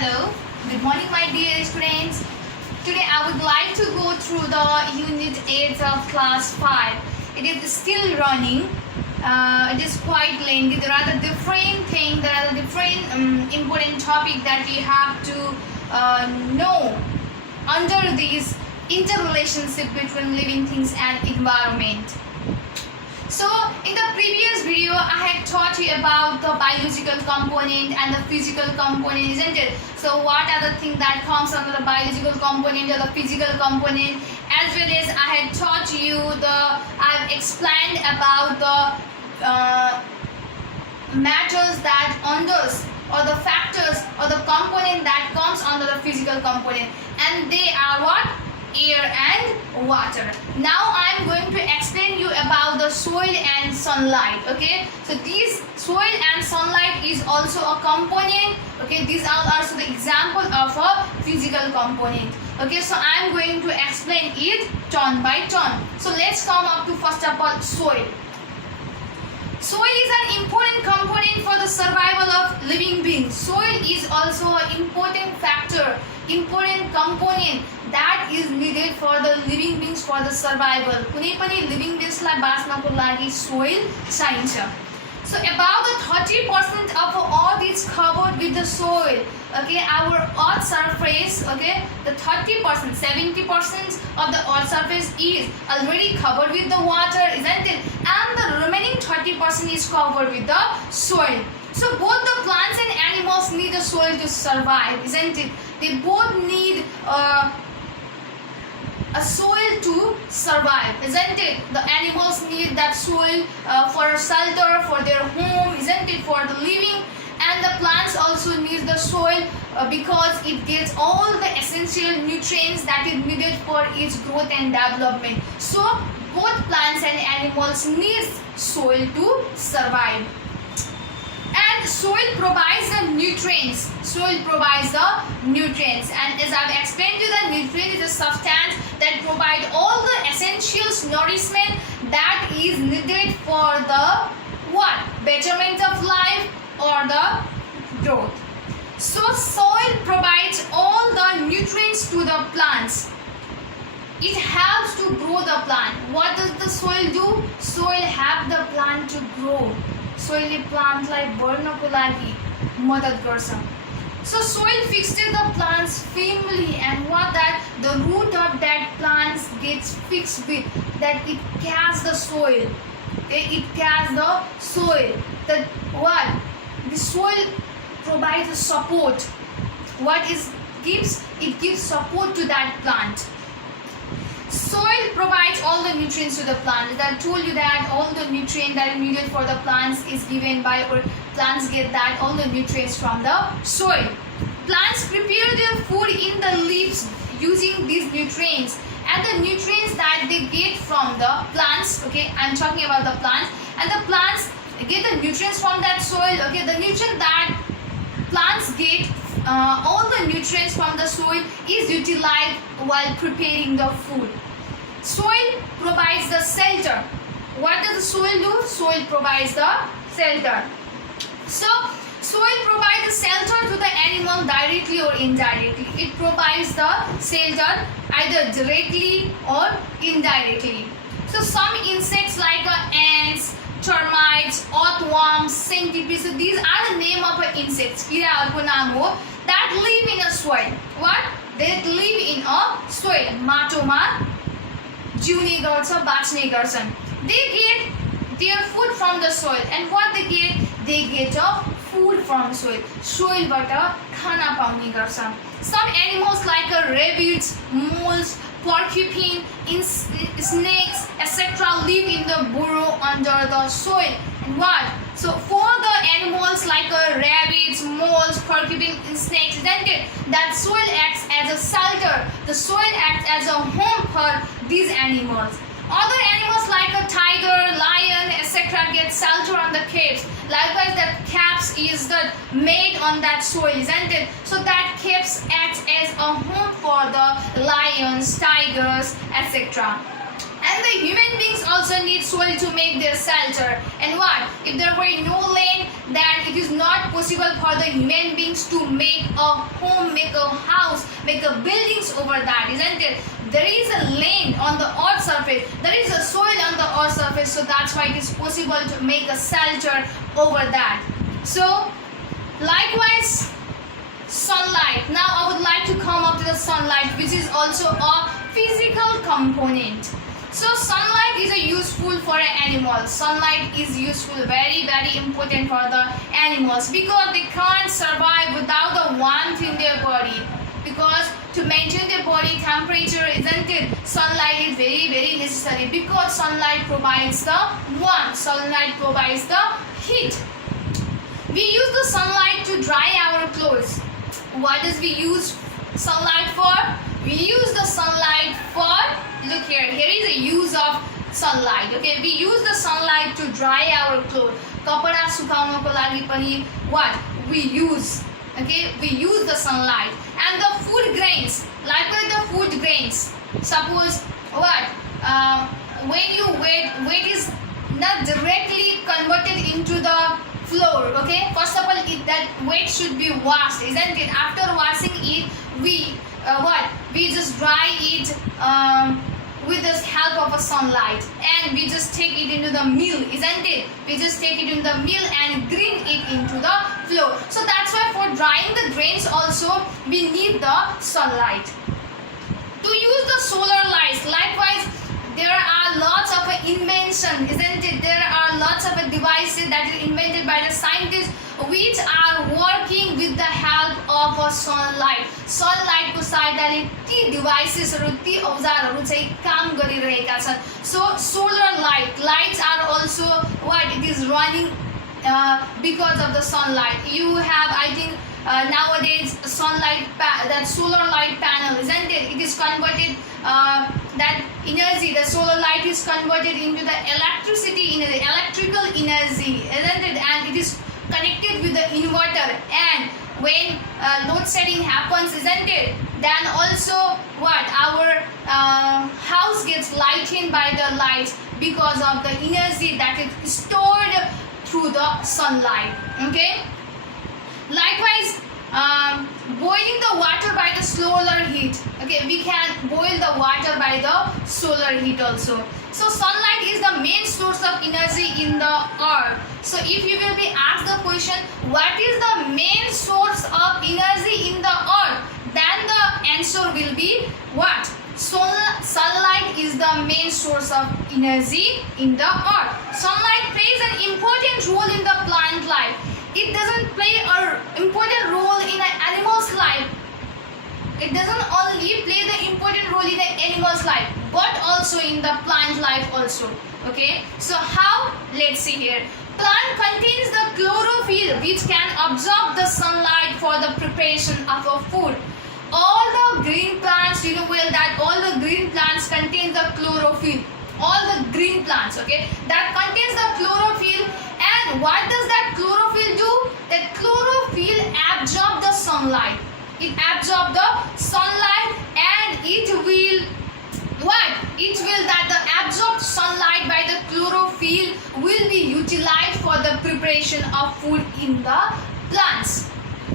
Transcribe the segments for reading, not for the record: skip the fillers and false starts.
Hello, good morning my dear students. Today I would like to go through the unit 8 of class 5. It is still running. It is quite lengthy. There are the different things, there are the different important topic that we have to know under this interrelationship between living things and environment. So in the previous video I had taught you about the biological component and the physical component, isn't it? So what are the things that comes under the biological component or the physical component, as well as I had taught you I've explained about the matters that unders or the factors or the component that comes under the physical component, and they are what? Air and water. Now I am going to explain you about the soil and sunlight. Okay, so these soil and sunlight is also a component. Okay, these are also the example of a physical component. Okay, so I am going to explain it turn by turn. So let's come up to first of all soil. Soil is an important component for the survival of living beings. Soil is also an important factor, important component that is needed for the living beings for the survival. कुनै पनि living beings लाई बाँच्नको लागि soil चाहिन्छ. So about the 30% of Earth is covered with the soil. Okay, our Earth surface, okay, the 30%, 70% of the Earth surface is already covered with the water, isn't it? And the remaining 30% is covered with the soil. So both the plants and animals need the soil to survive, isn't it? They both need a soil to survive, isn't it? The animals need that soil for shelter, for their home, isn't it? For the living. And the plants also need the soil because it gets all the essential nutrients that is needed for its growth and development. So both plants and animals need soil to survive. And soil provides the nutrients. Soil provides the nutrients, and as I've explained to you, the nutrient is a substance that provide all the essentials nourishment that is needed for the what? Betterment of life or the growth. So soil provides all the nutrients to the plants. It helps to grow the plant. What does the soil do? Soil help the plant to grow. सोइलले प्लान्टलाई बढ्नको लागि मद्दत गर्छ. So soil fixes the plants firmly, and what that the root of that plant gets fixed with, that it catches the soil. Okay, it catches the soil. That what? The soil provides support. What is gives? It gives support to that plant. Soil provides all the nutrients to the plant. As I told you that all the nutrient that is needed for the plants is given by, or plants get that all the nutrients from the soil. Plants prepare their food in the leaves using these nutrients, and the nutrients that they get from the plants. Okay, I'm talking about the plants, and the plants get the nutrients from that soil. Okay, the nutrient that plants get, all the nutrients from the soil is utilized while preparing the food. Soil provides the shelter. What does the soil do? Soil provides the shelter. So soil provides the shelter to the animal directly or indirectly. It provides the shelter either directly or indirectly. So some insects like ants, termites, earthworms, centipedes, so these are the name of insects, किराहरूको नाम हो, that live in a soil. What? They live in a soil. माटोमा जिउने गर्छ, बाँच्ने गर्छन्. They get their food from the soil, and what they get a food from soil. सोइलबाट खाना पाउने गर्छ. Some animals like rabbits, moles, porcupine, snakes, etc. live in the burrow under the soil. And what? So for the animals like rabbits, moles, porcupine, snakes, that soil acts as a shelter. The soil acts as a home for these animals. Other animals like a tiger, lion, etc. get shelter on the caves. Likewise, that caps is made on that soil, isn't it? So that caps acts as a home for the lions, tigers, etc. And the human beings also need soil to make their shelter. And what? If there were no land, that it is not possible for the human beings to make a home, make a house, make a buildings over that, isn't it? There is a land on the earth surface, there is a soil on the earth surface, so that's why it is possible to make a shelter over that. So likewise, sunlight. Now I would like to come up to the sunlight, which is also a physical component. So sunlight is a useful for an animal. Sunlight is useful, very important for the animals, because they can't survive without the warmth in their body. Because to maintain their body temperature, isn't it? Sunlight is very necessary, because sunlight provides the warmth, sunlight provides the heat. We use the sunlight to dry our clothes. What does we use sunlight for? We use the sunlight for, look here is a use of sunlight. Okay, we use the sunlight to dry our clothes. Kapda sukaunako लागि pani what we use. Okay, we use the sunlight. And the food grains, likewise the food grains. Suppose what when you weight is not directly converted into the flour. Okay, first of all, that weight should be washed, isn't it? After washing it, we we just dry it with the help of a sunlight, and we just take it into the mill, isn't it? We just take it into the mill and grind it into the flour. So that's why for drying the grains also we need the sunlight. To use the solar lights, likewise there are lots of invention, isn't it? There are lots of devices that is invented by the scientists, which are working with the help of a sunlight. Sunlight को सहायताले ती devices हरू ती औजारहरू चाहिँ काम गरिरहेका छन्. So solar lights are also what it is running because of the sunlight. You have, I think, nowadays sunlight that solar light panel, isn't it? It is converted that energy, the solar light is converted into the electrical energy, isn't it? And it is connected with the inverter, and when load shedding happens, isn't it, then also what our house gets lightened by the lights because of the energy that is stored through the sunlight. Okay, likewise boiling the water by the solar heat. Okay, we can boil the water by the solar heat also. So sunlight is the main source of energy in the earth. So if you will be asked the question, what is the main source of energy in the earth, then the answer will be what? Sunlight is the main source of energy in the earth. Sunlight plays an important role in the plant life. It doesn't play an important role in an animal's life. It doesn't only play the important role in the animal's life, but also in the plant life also. Okay, so how? Let's see here. Plant contains the chlorophyll, which can absorb the sunlight for the preparation of a food. All the green plants, you know well that all the green plants contain the chlorophyll. All the green plants, okay, that contains the chlorophyll. And what does that chlorophyll do? That chlorophyll absorbs the sunlight. It absorbs the sunlight, and it will what? It will that the absorbed sunlight by the chlorophyll will be utilized for the preparation of food in the plants.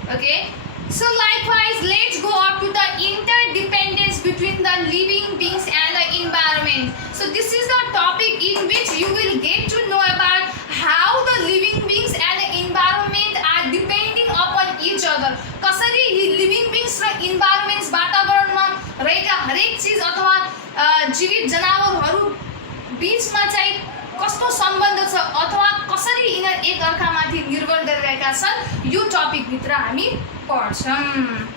Okay. So likewise, let's go up to the interdependence between the living beings and the environment. So this is the topic in which you will get to know about how the living beings and the environment are depending upon each other. कसरी living beings र environments वातावरणमा रहेका हरेक चीज अथवा जीवित जनावरहरू बीचमा चाहिँ कस्तो सम्बन्ध छ अथवा कसरी यिनीहरू एक अर्कामाथि निर्भर गरिरहेका छन्, यो टपिक भित्र हामी पढ्छौं.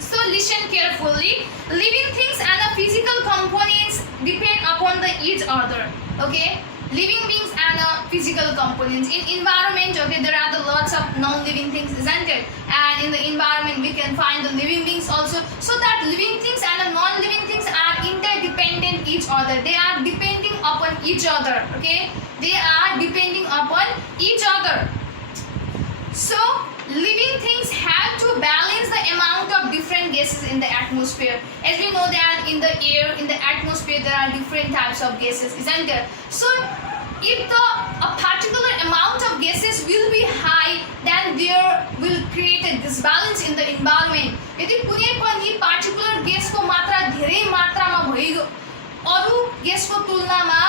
So listen carefully. Living things and the physical components depend upon the each other. Okay, living beings and the physical components. In environment, okay, there are the lots of non-living things, isn't it? And in the environment we can find the living beings also. So that living things and the non-living things are interdependent each other. They are depending upon each other. Okay, they are depending upon each other. So living things have to balance the amount of different gases in the atmosphere. As we know that in the air, in the atmosphere, there are different types of gases, isn't there? So if a particular amount of gases will be high, environment. यदि कुनै पनि particular gas को मात्रा धेरै मात्रामा भयो अरु gas को तुलनामा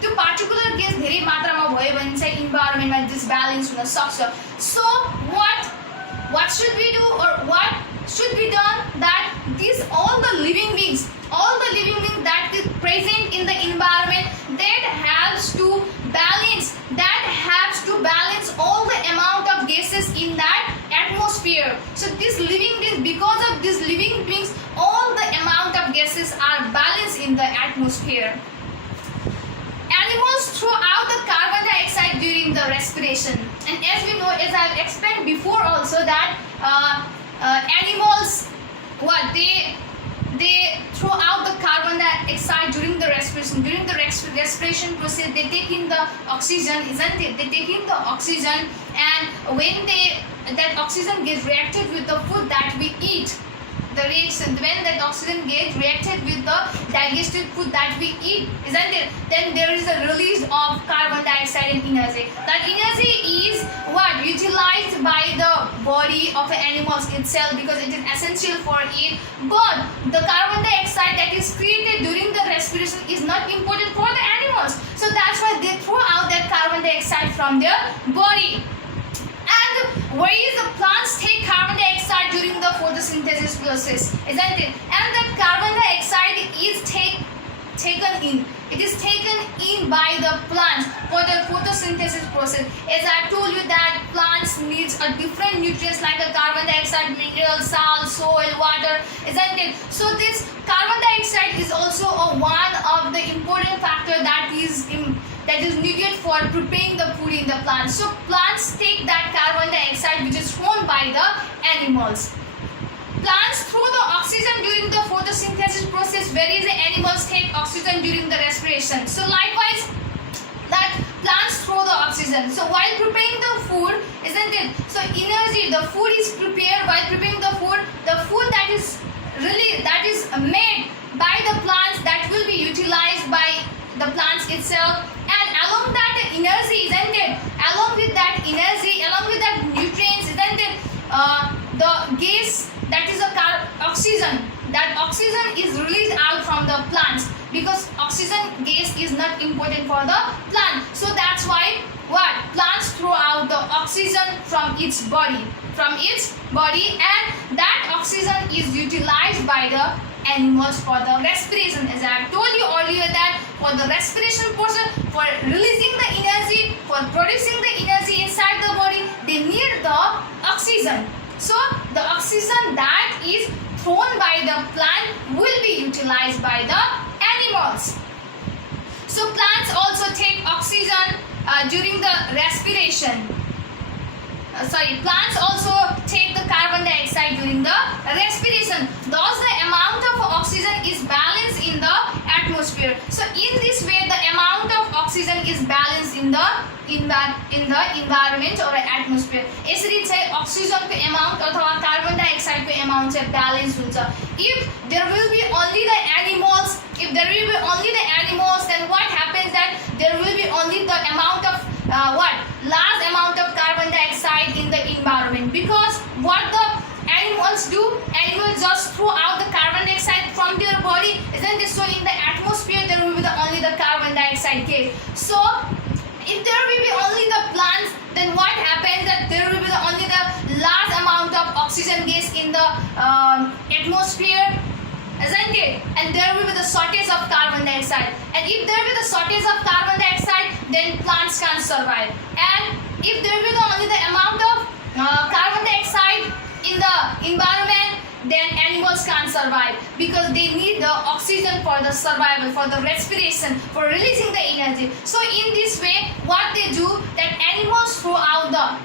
त्यो particular gas धेरै मात्रामा भयो भने चाहिँ environment मा disbalance हुन सक्छ. So what should we do, or what should be done, that these all the living beings that is present in the environment, that has to balance all the amount of gases in that atmosphere. So these living beings, because of these living beings, all the amount of gases are balanced in the atmosphere. Animals throw out the carbon dioxide during the respiration, and as we know, as I've explained before also, that animals, they throw out the carbon dioxide during the respiration. During the respiration process, they take in the oxygen, isn't it? They take in the oxygen, and when that oxygen gets reacted with the food that we eat, the reaction, when that oxygen gets reacted with the digested food that we eat, isn't it? Then there is a release of carbon dioxide and energy. That energy is utilized by the body of the animals itself, because it is essential for it. But the carbon dioxide that is created during the respiration is not important for the animals. So that's why they throw out that carbon dioxide from their body. And whereas the plants take carbon dioxide during the photosynthesis process, isn't it? And that carbon dioxide is taken in. It is taken in by the plants for the photosynthesis process. As I told you that plants needs a different nutrients like a carbon dioxide, mineral, salt, soil, water, isn't it? So this carbon dioxide is also one of the important factor that is needed for preparing the food in the plants. So plants take that carbon dioxide which is thrown by the animals. Plants throw the oxygen during the photosynthesis process, whereas the animals take oxygen during the respiration. So likewise, that plants throw the oxygen. So while preparing the food, isn't it? So energy, the food is prepared while preparing the food that is made by the plants, that will be utilized by the plants itself. And along that energy, isn't it? Along with that energy, along with that nutrients, isn't it? The gas, that is oxygen. That oxygen is released out from the plants, because oxygen gas is not important for the plant. So that's why plants throw out the oxygen from its body, and that oxygen is utilized by the animals for the respiration. As I have told you earlier, that for the respiration portion, for releasing the energy, for producing the energy inside the body, they need the oxygen. So the oxygen that is thrown by the plant will be utilized by the animals. So plants also take oxygen during the respiration. Plants also take the carbon dioxide during the respiration. Thus, the amount of oxygen is balanced in the atmosphere. So, in this way, the amount of oxygen is balanced in the environment or atmosphere. यसरी चाहिँ oxygen को amount अथवा carbon dioxide को amount चाहिँ balance हुन्छ. If there will be only the animals, then what happens that there will be only the amount of large amount of carbon dioxide in the environment, because what the animals do, animals just throw out the carbon dioxide from their body, isn't it? So in the atmosphere there will be only the carbon dioxide gas. So if there will be only the plants, then what happens that there will be only the large amount of oxygen gas in the atmosphere, isn't it? And there will be the shortage of carbon dioxide. And if there will be the shortage of carbon dioxide, then plants can't survive. And if there will be only the amount of carbon dioxide in the environment, then animals can't survive, because they need the oxygen for the survival, for the respiration, for releasing the energy. So in this way, what they do, that animals throw out the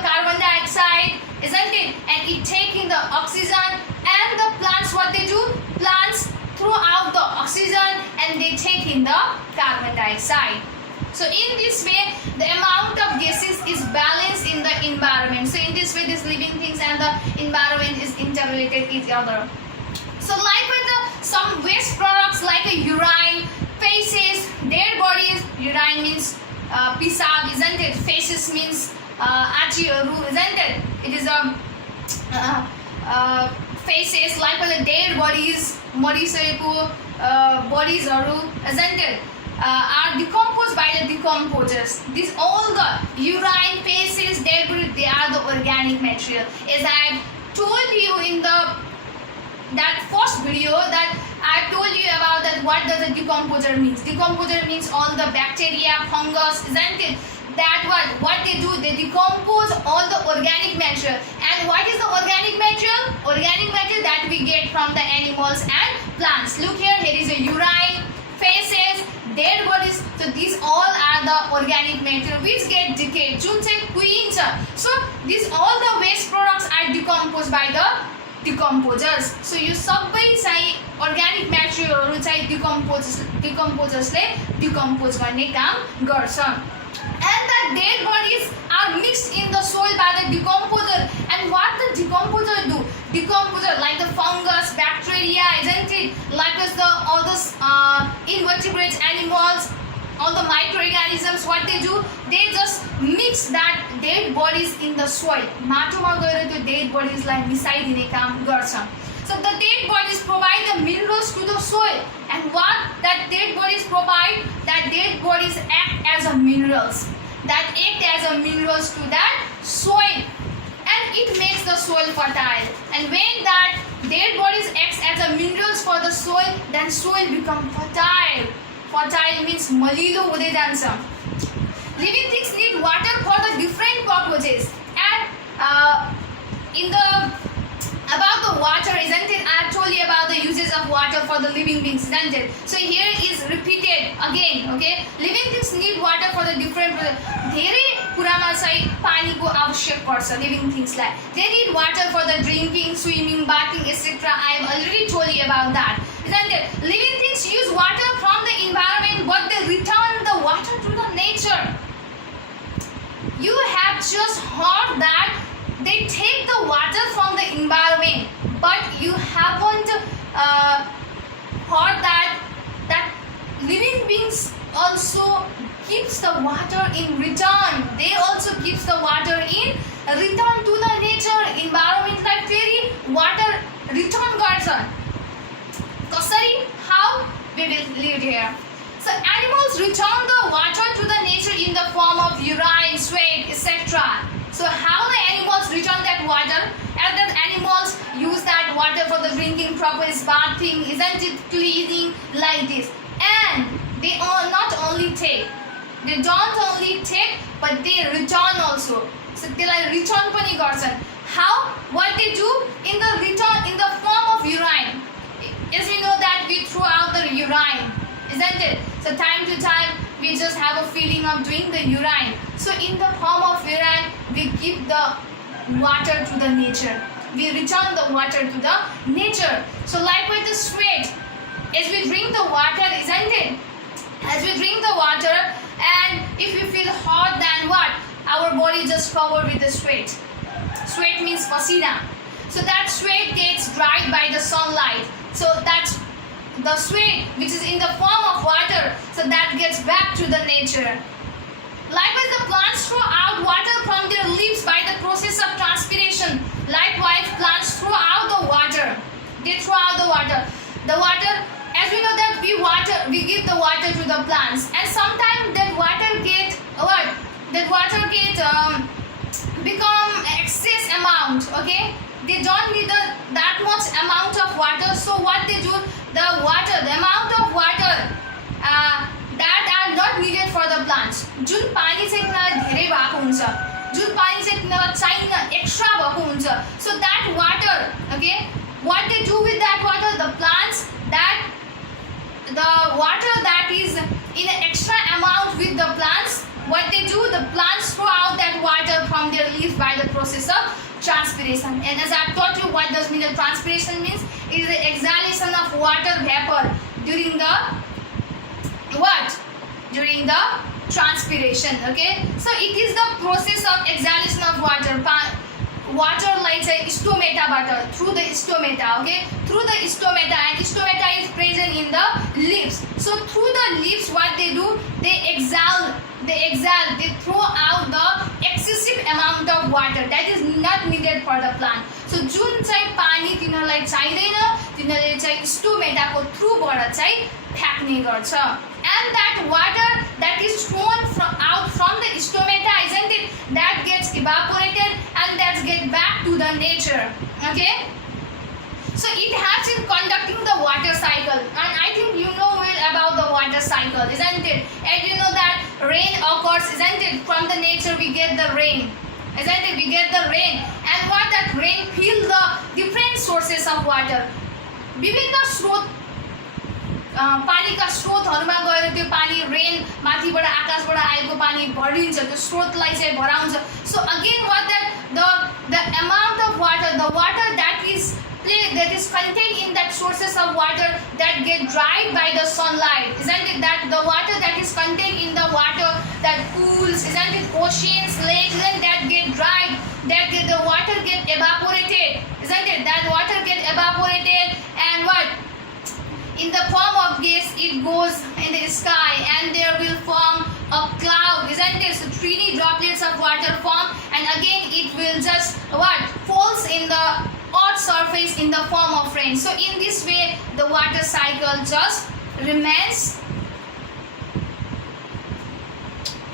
carbon dioxide, isn't it? And it taking the oxygen, and the plants, what they do, plants throw out the oxygen and they take in the carbon dioxide. So in this way, the amount of gases is balanced in the environment. So in this way, these living things and the environment is interrelated each other. So likewise, some waste products like a urine, feces, dead bodies. Urine means pisab, isn't it? Feces means आँचीहरू, isn't it? It is a faces like the dead bodies, मरिसकेको bodiesहरू, isn't it? Are decomposed by the decomposers. These all the urine, feces, debris, they are the organic material. As I have told you in that first video, that I told you about that what does a decomposer means. Decomposer means all the bacteria, fungus, isn't it? That what they do, they decompose all the organic material. And what is the organic material? Organic material that we get from the animals and plants. Look here, here is a urine, feces, dead bodies. So these all are the organic material which get decayed. जुन चाहिँ कुहिन्छ. So these all the waste products are decomposed by the decomposers. So यो सबै चाहिँ organic materialहरू चाहिँ decomposersले decompose गर्ने काम गर्छ. And the dead bodies are mixed in the soil by the decomposer. And what the decomposer do? Decomposer like the fungus, bacteria, isn't it? Like all those invertebrate animals, all the microorganisms, what they do? They just mix that dead bodies in the soil. माटोमा गएर त्यो dead bodies लाई मिसाइदिने काम गर्छ. So the dead bodies provide the minerals to the soil. And what that dead bodies provide? That dead bodies act as a minerals. That act as a minerals to that soil. And it makes the soil fertile. And when that dead bodies acts as a minerals for the soil, then soil become fertile. Fertile means malilo हुँदै जान्छ. Living things need water for the different purposes. And in the about the water, isn't it? I have told you about the uses of water for the living beings, isn't it? So here is repeated again, okay? Living things need water for the different धेरै कुरामा चाहिँ पानीको आवश्यक पर्छ living things lie. They need water for the drinking, swimming, bathing, etc. I have already told you about that, isn't it? Living things use water from the environment, but they return the water to the nature. You have just heard that they take the water from the environment, but you haven't heard that living beings also keeps the water in return. They also keeps the water in return to the nature environment. Like फेरि water return गर्छ. कसरी? How? We will leave here. So animals return the water to the nature in the form of urine, sweat, etc. So how the animals return that water? And the animals use that water for the drinking purpose, bathing, isn't it, cleaning, like this. And they all not only take, they don't only take, but they return also. So they like return pani garchan. How? What they do? In the return, in the form of urine. As we know that we throw out the urine, isn't it? So time to time, we just have a feeling of doing the urine. So in the form of urine, we give the water to the nature. We return the water to the nature. So like with the sweat, as we drink the water, isn't it? As we drink the water, and if you feel hot, then what? Our body just covered with the sweat. Sweat means pasina. So that sweat gets dried by the sunlight. So that's the sweat which is in the form of water, so that gets back to the nature. Likewise, the plants throw out water from their leaves by the process of transpiration. Likewise, plants throw out the water. They throw out the water. The water, as we know that we give the water to the plants, and sometimes that water get what? That water get become excess amount. Okay, they don't need that much amount of water. So what they do? The amount of water that are not needed for the plants. जुन पानी चाहिँ तिनीलाई धेरै भएको हुन्छ, जुन पानी चाहिँ तिनीलाई चाहिन्न, extra भएको हुन्छ. So that water, okay, what they do with that water? The plants, that the water that is in an extra amount with the plants, what they do? The plants throw out that water from their leaves by the process of transpiration. And as I taught you, what does mean the transpiration means? It is the exhalation of water vapor during the what? During the transpiration. Okay, so it is the process of exhalation of water. Water like stomata butter through the stomata. Okay, through the stomata, and stomata is present in the leaves. So through the leaves, what they do? They exhale. They throw out the excessive amount of water that is not needed for the plant. So जुन चाहिँ पानी तिनीहरूलाई चाहिँदैन तिनीहरूले चाहिँ स्टोमेटाको थ्रुबाट चाहिँ फ्याक्ने गर्छ. And that water that is thrown out from the stomata, isn't it, that gets evaporated and that gets back to the nature. Okay, so it helps in conducting the water cycle, and I think you know well about the water cycle, isn't it? And you know that rain occurs, isn't it? From the nature we get the rain, isn't it? We get the rain, and what that rain fill the different sources of water. विभिन्न स्रोत पानीका स्रोतहरुमा गएर त्यो पानी rain माथिबाट आकाशबाट आएको पानी भरिन्छ, त्यो स्रोतलाई चाहिँ भराउँछ. So again what that the amount of water, the water that is contained in that sources of water that get dried by the sunlight, isn't it? That the water that is contained in the water, that pools, isn't it, oceans, lakes, and that get dried, the water get evaporated, isn't it? That water get evaporated, and what, in the form of gas it goes in the sky, and there will form a cloud, isn't it? So tiny droplets of water form, and again it will just what, falls in the earth's surface in the form of rain. So in this way the water cycle just remains.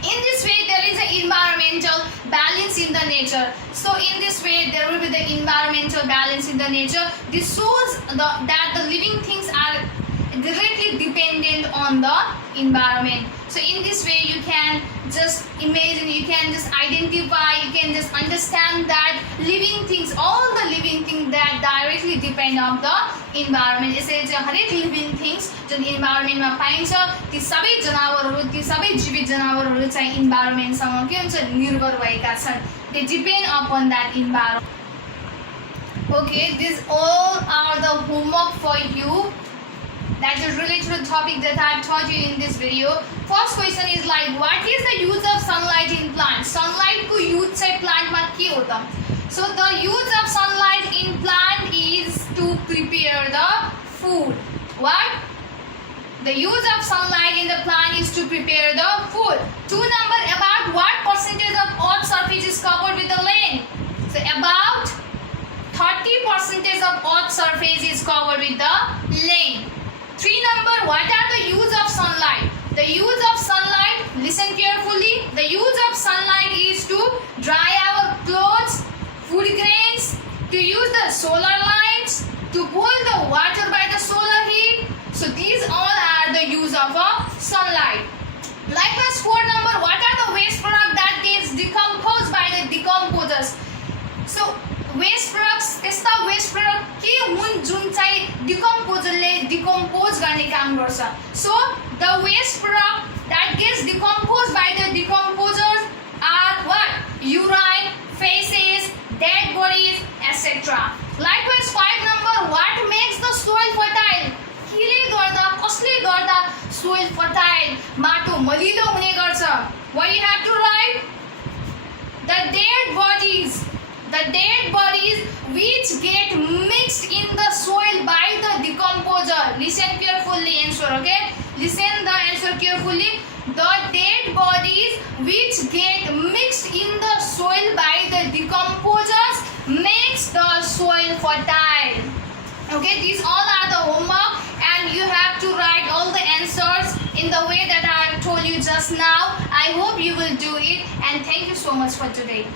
In this way there is an environmental balance in the nature. So in this way there will be the environmental balance in the nature. This shows that the living things are directly dependent on the environment. So in this way you can just imagine, you can just identify, you can just understand that living things, all the living things that directly depend on the environment. यसरी चाहिँ हरेक living things जुन environment मा पाइन्छ ती सबै जनावरहरू, ती सबै जीवित जनावरहरू चाहिँ environment सँग के हुन्छ, निर्भर भएका छन्. They depend upon that environment. Okay, these all are the homework for you that is related to the topic that I have taught you in this video. First question is like, what is the use of sunlight in plants? Sunlight ko use चाहिँ plant मा के हो त? So the use of sunlight in plant is to prepare the food. What? The use of sunlight in the plant is to prepare the food. 2 number, about what percentage of earth's surface is covered with the land? So about 30% of earth's surface is covered with the land. 3 number, what are the use of sunlight? The use of sunlight, listen carefully, the use of sunlight is to dry our clothes, food grains, to use the solar lights, to boil the water by the solar heat. So these all are the use of sunlight. Likewise 4 number, what are the waste products that gets decomposed by the decomposers? So waste products, त्यस्ता waste product के हुन् जुन चाहिँ डिकम्पोजरले decompose गर्ने काम गर्छ. So the waste product that gets decomposed by the decomposers are what? Urine, feces, dead bodies, etc. Likewise 5 number, what makes the soil fertile? केले गर्दा, कसले गर्दा soil fertile, माटो मलिलो हुने गर्छ? What you have to write? The dead bodies which get mixed in the soil by the decomposer. Listen carefully, answer, okay? Listen the answer carefully. The dead bodies which get mixed in the soil by the decomposers makes the soil fertile. Okay, these all are the homework, and you have to write all the answers in the way that I have told you just now. I hope you will do it, and thank you so much for today.